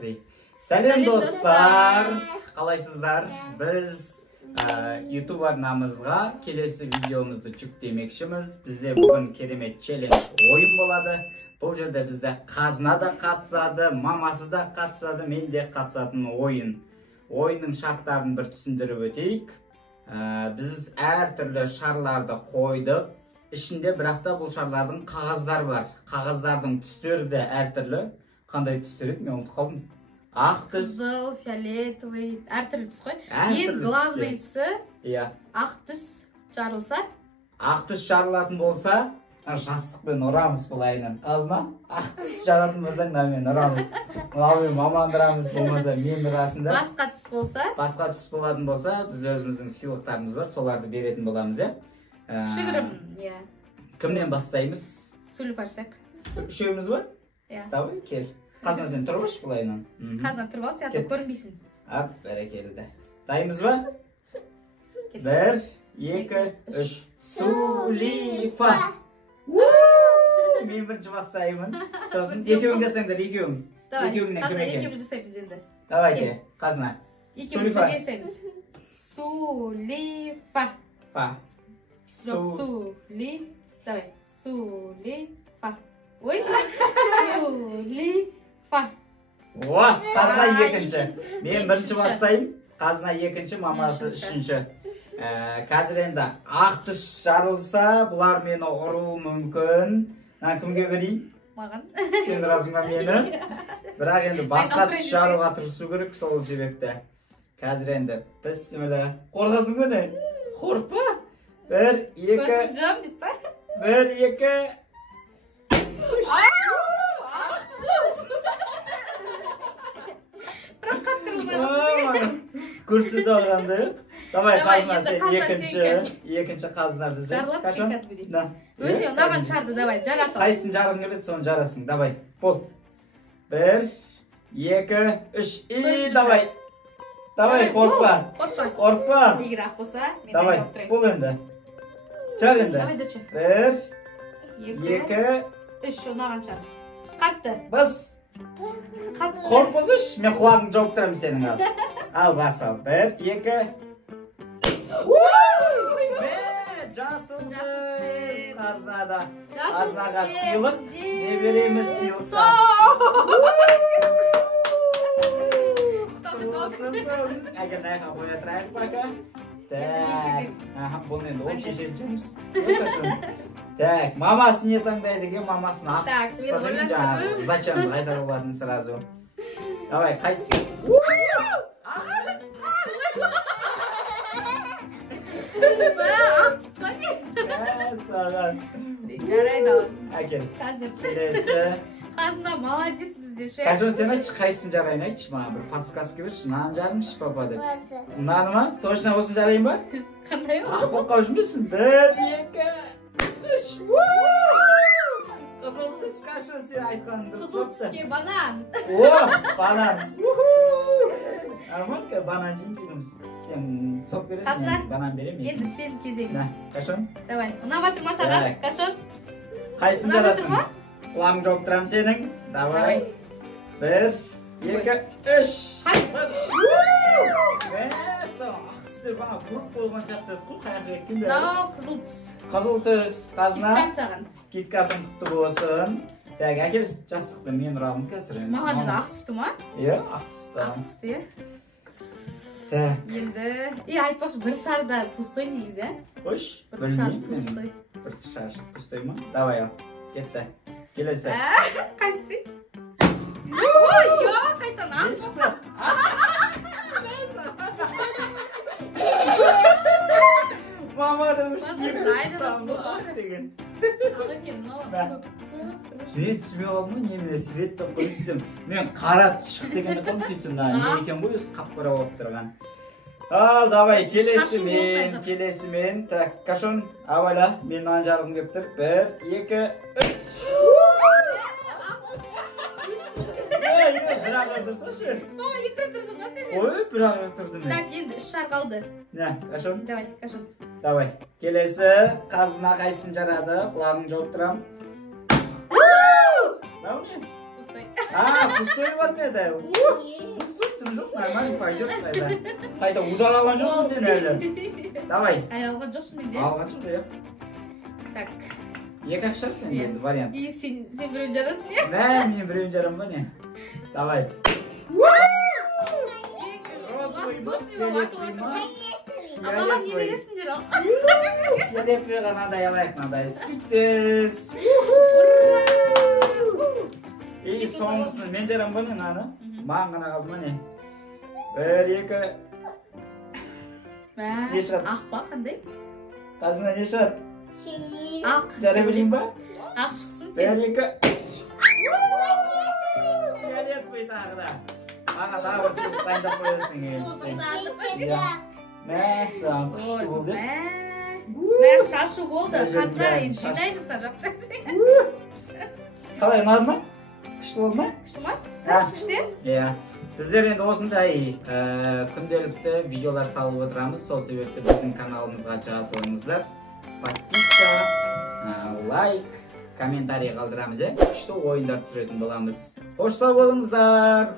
3. Сәлем достар, қалайсыздар? Біз YouTube арнамызға келесі видеомызды жүктемекшіміз. Бізде бүгін керемет челлендж ойын болады. Бұл жерде бізде қазына да қатысады, мамасы да қатысады, мен де қатысатын ойын. Ойынның шарттарын бір түсіндіріп өтейік. Біз әртүрлі шарларды қойдық. Ішінде бірақта бұл шарлардың қағаздар бар. Қағаздардың түстері де әртүрлі. Қандай түстер еді? Мен ұмытып қалдым. Ақ түс, қызыл, фиолетовый, әртүрлі түс қой. Әртүрлі Ең главныйсы ақ түс жарылса. Ақ түс жарылатын болса, жастықпен ұрамыз бұл айынан. Қазына ақ түс жаратын болсаң, мен ұрамыз. Мынаумен мамандырамыз, болмаса мен ұрасында. Басқа түс болса? Басқа түс болатын болса, біз өзіміздің сыйлықтарымыз бар, соларды беретін боламыз, Кішігірім, Кімнен бастаймыз? Сөйлеп барсақ. Үшеуміз ба? Давай, кел. Қазына сен тұрып алшы бұл айынан. Қазына тұрып ал, сен көрінбейсің. Ап, бәрекелді. Дайынбыз ба? 1, 2, 3. Сулифа. Мен бірінші бастаймын. Сосын екеуің жасаңдар, екеуің. Екеуіңнен кім екен? Екеуіміз жасаймыз енді. Давайте, қазына. Екеуіміз бірге жасаймыз. Сулифа. Фа. Жоқ, сули. Давай. Сулифа. Ой, сулифа. О, қазына екінші. Мен бірінші бастайым. Қазына екінші, мамасы үшінші. Қазір енді ақ түс жарылса, бұлар мені ұруы мүмкін. Кімге берейін? Маған. Сен ұразың ба мені? Бірақ енді басқа түс жаруға тырысу керек, сол себепті. Қазір енді бісміллә. Қорғасың ба не? Қорықпа. 1, 2. Көзім жам деп па? 1, 2. Бірақ қаттырылмайды. Көрсет алғанды. Давай, қазына сен екінші қазына бізде. Жарлап бекат өзіне ұнаған шарды, давай, жарасың. Қайсын жарғың келеді, соны жарасың. Давай, бол. 1, 2, 3. И, давай. Давай, қорқпа. Қорқпа. Егер ақ болса, мен давай, айтып тұрайын. бол енді. Жар енді. Давай, дұршы. 1, 2, 3 ұнаған шарды. Қатты. Бас. Қорқпасыш, мен құлағын жауып тұрам сенің ал. Ал, бас ал. 1, 2. Жасылдыз қазынада. Қазынаға сыйлық. Не береміз сыйлықта? Әгер найға қоя тұрайық бака. Так, бұл енді ол шешен жұмыс. Так, мамасы не таңдайды екен? Мамасын ақ түспаса екен жаңағы. Зачем қайдар болатын сразу. Давай, қайсы? Ақ түспа не? Саған. Жарайды ал. Әкел. Қазір. Келесі. Қазына молодец бізде ше. Қашан сен айтшы, қайсысын жарайын айтшы, маған бір подсказка берші, мынаны жарыңызшы папа деп. Мынаны ма? Точно осыны жарайын ба? Қандай ол? Ақ болып жүрмесін. 1, 2, 3. Қызыл түс қашан сен айтқаның дұрыс Қызыл болыпты. түске банан. О, банан. Арманка, банан жейін дейміз. Сен соқ бересің, мен банан берем. Енді сен кезегің. Қашан? Давай, ұнап атыр ма саған? Қашан? Қайсын жарасың? Құлағын жауып тұрам сенің. Давай. 1, 2, 3. Бас. Ақ түстер бана көп болған сияқты еді қой, қаяққа кеткен бәрі. Мынау қызыл түс. Қызыл түс, қазына. Киткат саған. Киткатың құтты болсын. Так, әкел жастықты мен ұрамын қазір. Маған да ақ түсті ма? Иә, ақ түсті. Ақ түсті, иә. Так. Енді, айтпақшы, бір шарда пустой негізі, ә? Қойш, бір шар пустой. Бір шар пустой ма? Давай ал, кетті. Келесі. Қайсы? Ой, йо, қайтан ақ. Ешкі. Маманың үшкері шықтан ақ деген. Ақ екен, мынау. Мен түсіме қалдым, неміне светті қойсым. Мен қара шық дегенде қойым сөйтсем, не екен ғой, қап-қара болып тұрған. Ал, давай, келесі мен. Так, қашон, авайла, мен нан жарғым кеп тұр. 1, 2, 3. Бірақ отырсашы. Екі тұрдың ба сен? Ой, бірақ отырдым мен. Так, енді 3 шар қалды. Не, қашон? Давай, қашон. Давай, келесі қазына қайсын жарады, құлағын жауып тұрам. Нау не? Пустой. Пустой бар ма еді? Пустой тым жоқ, нормально пойдет қайда. Қайда ударалған жоқсың сен әлі. Давай. алған жоқсың менде. Алған жоқ, иә. Так. Екі-ақ шығар сен енді вариант. И сен біреуін жарасың иә? Мен біреуін жарам ба не? Давай. Маған не бересіңдер ал? Фиолетовый мынандай алайық, мынандай спиттес. И соңғысын мен жарам ба мен аны? Маған ғана қалды ма не? Бір, екі. Не шығады? Ақ па қандай? Қазына не шығады? Ақ. Жара білейін ба? Ақ шықсын Бір, сен. екі. Фиолетовый тағы да. Маған тағы бір сыйлық дайындап қоясың енді сен. Мәссаған күшті болды. Бәрі шашу болды. Қаздар енді жинаймыздар жақтан. Қалай, ұнады ма? Күшті болды ма? Күшті ма? Күшті? Иә. Біздер енді осындай күнделікті видеолар салып отырамыз. Сол себепті біздің каналымызға жазылыңыздар. Подписка, лайк, комментарий қалдырамыз. Күшті ойындар түсіретін боламыз. Қош сау болыңыздар.